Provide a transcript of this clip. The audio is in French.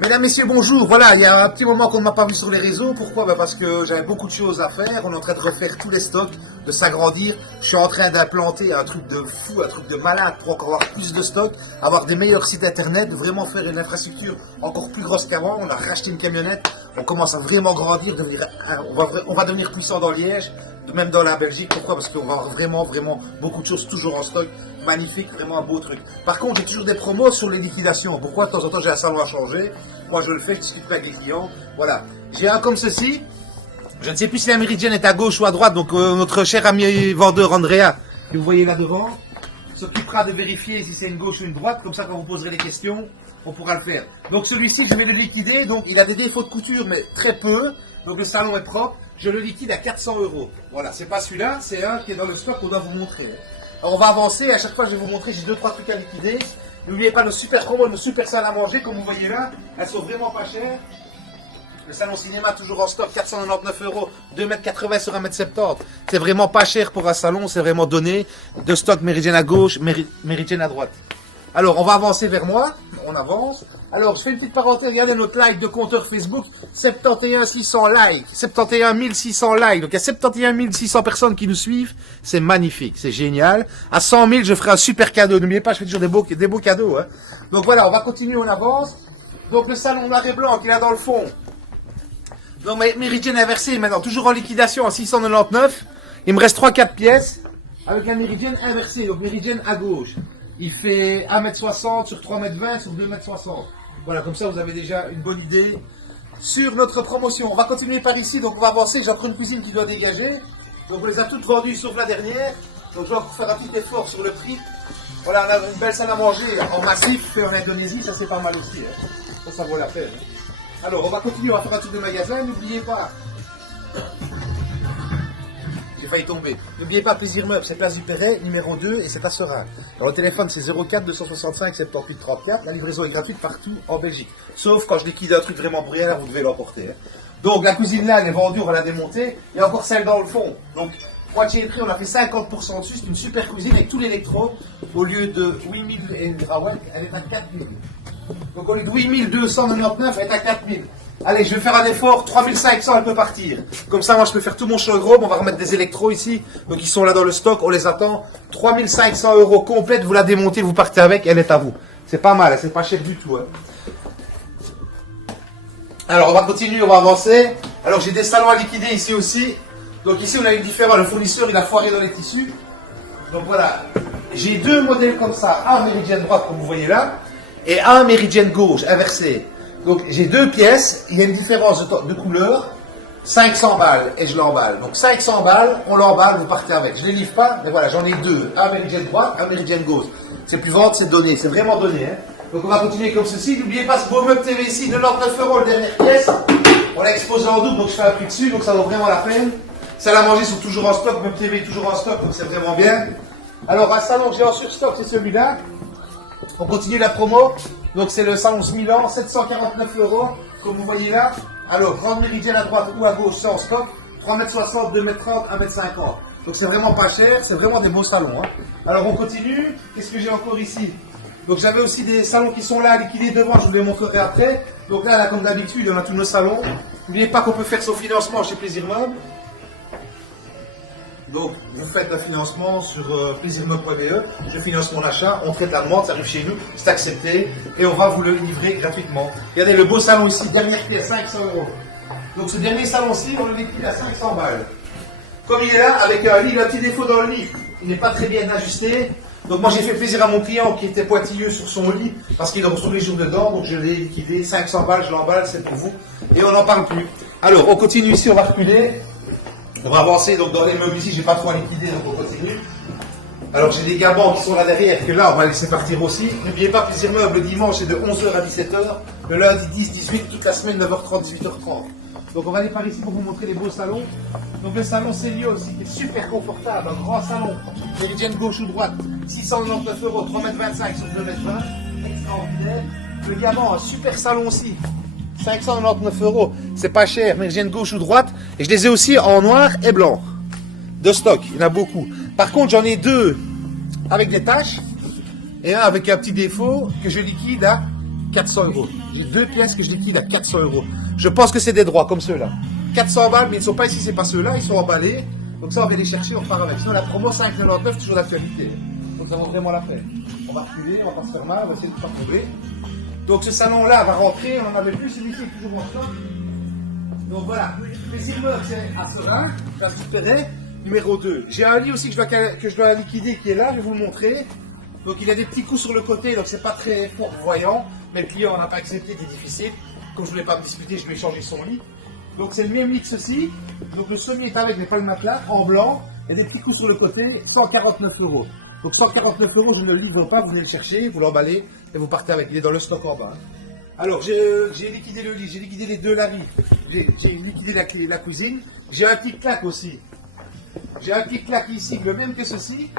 Mesdames, Messieurs, bonjour. Voilà, il y a un petit moment qu'on ne m'a pas vu sur les réseaux. Pourquoi? Parce que j'avais beaucoup de choses à faire. On est en train de refaire tous les stocks, de s'agrandir. Je suis en train d'implanter un truc de fou, un truc de malade pour encore avoir plus de stocks, avoir des meilleurs sites internet, vraiment faire une infrastructure encore plus grosse qu'avant. On a racheté une camionnette. On commence à vraiment grandir, on va devenir puissant dans Liège, même dans la Belgique. Pourquoi? Parce qu'on va avoir vraiment beaucoup de choses toujours en stock. Magnifique, vraiment un beau truc. Par contre, j'ai toujours des promos sur les liquidations. Pourquoi? De temps en temps, j'ai un salon à changer. Moi, je le fais, je discute avec les clients. Voilà. J'ai un comme ceci. Je ne sais plus si la Méridienne est à gauche ou à droite. Donc, notre cher ami vendeur Andrea, que vous voyez là devant, s'occupera de vérifier si c'est une gauche ou une droite. Comme ça, quand vous poserez des questions, on pourra le faire. Donc, celui-ci, je vais le liquider. Donc, il a des défauts de couture, mais très peu. Donc, le salon est propre. Je le liquide à 400 €. Voilà. C'est pas celui-là. C'est un qui est dans le stock qu'on doit vous montrer. Alors, on va avancer. À chaque fois, je vais vous montrer. J'ai 2-3 trucs à liquider. N'oubliez pas nos super combos, nos super salles à manger, comme vous voyez là. Elles sont vraiment pas chères. Le salon cinéma, toujours en stock, 499 €, 2,80 m sur 1,70 m. C'est vraiment pas cher pour un salon, c'est vraiment donné. De stock Méridienne à gauche, Méridienne à droite. Alors, on va avancer vers moi. On avance. Alors, je fais une petite parenthèse. Regardez notre like de compteur Facebook. 71 600 likes. 71 600 likes. Donc, il y a 71 600 personnes qui nous suivent. C'est magnifique. C'est génial. À 100 000, je ferai un super cadeau. N'oubliez pas, je fais toujours des beaux cadeaux. Hein. Donc, voilà, on va continuer, on avance. Donc, le salon noir et blanc qui est là dans le fond. Donc, Méridienne inversée, maintenant, toujours en liquidation à 699. Il me reste 3-4 pièces avec la Méridienne inversée. Donc, Méridienne à gauche. Il fait 1,60 m sur 3,20 m sur 2,60 m. Voilà, comme ça, vous avez déjà une bonne idée sur notre promotion. On va continuer par ici, donc on va avancer. J'ai encore une cuisine qui doit dégager. Donc, on les a toutes vendues sauf la dernière. Donc, je vais encore faire un petit effort sur le prix. Voilà, on a une belle salle à manger en massif fait en Indonésie. Ça, c'est pas mal aussi. Hein. Ça vaut la peine. Alors, on va continuer, on va faire un tour de magasin. N'oubliez pas. J'ai failli tomber. N'oubliez pas, Plaisir Meuble, c'est Place du Perret, numéro 2, et c'est à Seraing. Alors, le téléphone, c'est 04 265 78 34. La livraison est gratuite partout en Belgique. Sauf quand je liquide un truc vraiment bruyant, là, vous devez l'emporter. Hein. Donc, la cuisine là, elle est vendue, on va la démonter. Il y a encore celle dans le fond. Donc, moitié prix, on a fait 50% dessus. C'est une super cuisine avec tout l'électro. Au lieu de 8000 et elle est à 4000. Donc, au lieu de 8299, elle est à 4000. Allez, je vais faire un effort, 3500, elle peut partir. Comme ça, moi, je peux faire tout mon showroom, on va remettre des électros ici. Donc, ils sont là dans le stock, on les attend. 3500 € complète, vous la démontez, vous partez avec, elle est à vous. C'est pas mal, c'est pas cher du tout. Hein. Alors, on va continuer, on va avancer. Alors, j'ai des salons à liquider ici aussi. Donc, ici, on a une différence, le fournisseur, il a foiré dans les tissus. Donc, voilà. J'ai deux modèles comme ça, un Méridienne droite, comme vous voyez là, et un Méridienne gauche, inversé. Donc j'ai deux pièces, il y a une différence de couleur, 500 balles et je l'emballe. Donc 500 balles, on l'emballe, vous partez avec. Je ne les livre pas, mais voilà, j'en ai deux, un Méridienne droite, un Méridienne gauche. C'est plus vente, c'est donné, c'est vraiment donné. Hein. Donc on va continuer comme ceci. N'oubliez pas ce beau meuble TV ici, 99 € la dernière pièce. On l'a exposé en double, donc je fais un prix dessus, donc ça vaut vraiment la peine. Salles à manger sont toujours en stock, meuble TV est toujours en stock, donc c'est vraiment bien. Alors un salon que j'ai en surstock, c'est celui-là. On continue la promo. Donc c'est le salon Milan, 749 €, comme vous voyez là. Alors, grande Méridienne à droite ou à gauche, c'est en stock. 3,60 m, 2,30 m, 1,50 m. Donc c'est vraiment pas cher, c'est vraiment des beaux salons. Hein. Alors on continue. Qu'est-ce que j'ai encore ici? Donc j'avais aussi des salons qui sont là à liquider devant, je vous les montrerai après. Donc là comme d'habitude, on a tous nos salons. N'oubliez pas qu'on peut faire son financement chez Plaisir Meuble. Donc, vous faites un financement sur plaisirmeuble.be, je finance mon achat, on traite la demande, ça arrive chez nous, c'est accepté, et on va vous le livrer gratuitement. Regardez le beau salon ici, dernière pièce, 500 €. Donc ce dernier salon-ci, on le liquide à 500 balles. Comme il est là, avec un lit, il a un petit défaut dans le lit, il n'est pas très bien ajusté. Donc moi j'ai fait plaisir à mon client qui était pointilleux sur son lit, parce qu'il dort tous les jours dedans, donc je l'ai liquidé, 500 balles, je l'emballe, c'est pour vous, et on n'en parle plus. Alors, on continue ici, on va reculer. On va avancer, donc dans les meubles ici, j'ai pas trop à liquider, donc on continue. Alors j'ai des gabans qui sont là derrière, que là on va laisser partir aussi. N'oubliez pas, Plaisir Meuble, le dimanche c'est de 11 h à 17 h, le lundi 10, 18, toute la semaine 9h30, 18h30. Donc on va aller par ici pour vous montrer les beaux salons. Donc le salon Célio aussi, qui est super confortable, un grand salon. Méridienne gauche ou droite, 699 €, 3,25 m sur 2,20 m, extraordinaire. Le gaban, un super salon aussi. 599 €, c'est pas cher, Méridienne gauche ou droite, et je les ai aussi en noir et blanc, de stock, il y en a beaucoup. Par contre, j'en ai deux avec des taches, et un avec un petit défaut que je liquide à 400 euros. J'ai 2 pièces que je liquide à 400 euros. Je pense que c'est des droits comme ceux-là. 400 balles, mais ils ne sont pas ici, c'est pas ceux-là, ils sont emballés. Donc ça, on va les chercher, on repart avec. Sinon, la promo 5,99, toujours d'actualité. Donc ça vaut vraiment la peine. On va reculer, on va pas se faire mal, on va essayer de ne pas tomber. Donc ce salon-là va rentrer, on en avait plus, celui-ci est toujours en stock. Donc voilà, les silver c'est à Serein, je vais récupérer. Numéro 2. J'ai un lit aussi que je dois liquider qui est là, je vais vous le montrer. Donc il a des petits coups sur le côté, donc c'est pas très fort voyant, mais le client n'a pas accepté, c'était difficile. Comme je ne voulais pas me disputer, je lui ai changé son lit. Donc c'est le même lit que ceci. Donc le semi-étalé n'est pas le matelas, en blanc, et des petits coups sur le côté, 149 euros. Donc 149 euros, je ne le livre pas, vous venez le chercher, vous l'emballez et vous partez avec. Il est dans le stock en bas. Alors j'ai liquidé le lit, j'ai liquidé les deux lavis, j'ai liquidé la cuisine, j'ai un petit claque aussi. J'ai un petit claque ici, le même que ceci,